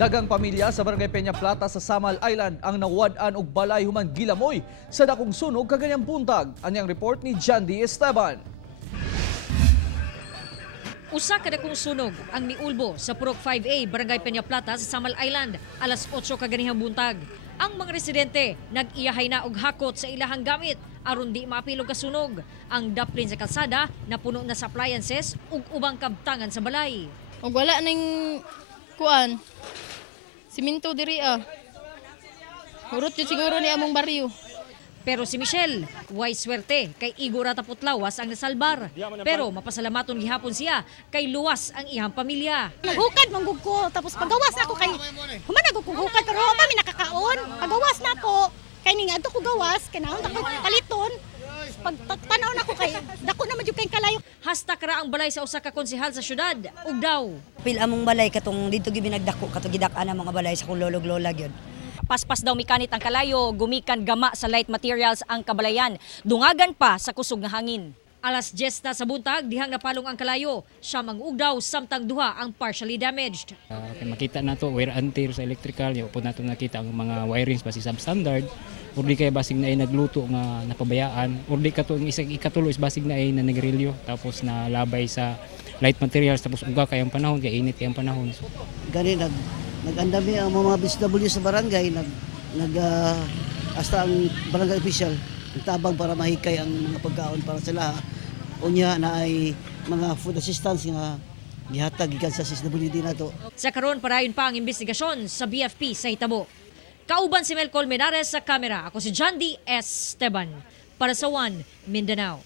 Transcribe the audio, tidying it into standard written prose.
Dagang pamilya sa Barangay Peñaplata sa Samal Island ang nawad-an og balay human gilamoy sa dakong sunog kaganyang buntag. Anyang report ni Jandy Esteban. Usa ka dakong sunog ang miulbo sa Purok 5A, Barangay Peñaplata sa Samal Island, alas 8 kaganihang buntag. Ang mga residente nag-iyahay na og hakot sa ilahang gamit aron di mapilog ka sunog. Ang daplin sa kalsada napuno na sa appliances ug ubang kabtangan sa balay. Og wala ning kuan. Siminto diri Hurot yun siguro ni among baryo. Pero si Michelle, way swerte kay igura tapot lawas ang nasalbar. Pero mapasalamaton gihapon siya kay luwas ang iyang pamilya. Naghukad manggug ko tapos pagawas ako kay human ako hukad pero wa mi nakakaon. Pagawas na ko kay ning adto ko gawas kanaon ako paliton. Pagtanaw na ko kay dako na madyo kay kalayo. Hashtag ra ang balay sa usa ka konsehal sa syudad. Ug daw Pil among balay katong dito gibi nagdako katong gidak-an ang mga balay sa kulolog lola gyud. paspas daw mikanit ang kalayo, gumikan gama sa light materials ang kabalayan. Dungagan pa sa kusog nga hangin. Alas 10 na sa buntag, dihang napalong ang kalayo. Siya mang-ugdaw, samtang duha ang partially damaged. Makita na to wear and tear sa electrical, yung po nato nakita ang mga wirings basi substandard, or di kaya basig na ay nagluto nga napabayaan, or di kato ang isang ikatulo is basig na ay nanagrilyo, tapos na labay sa light materials, tapos uga kayang panahon, kaya init kayang panahon. So, gani nag-andami ang mga BSW sa barangay, hasta ang barangay official nagtabang para mahikay ang mga pagkaon para sila. Unya na ay mga food assistance nga gihatag gikan sa SWD nato. Sa karon parayon pa ang investigasyon sa BFP sa Hitabo. Kauban si Mel Colmenares sa kamera. Ako si Jandy Esteban para sa One Mindanao.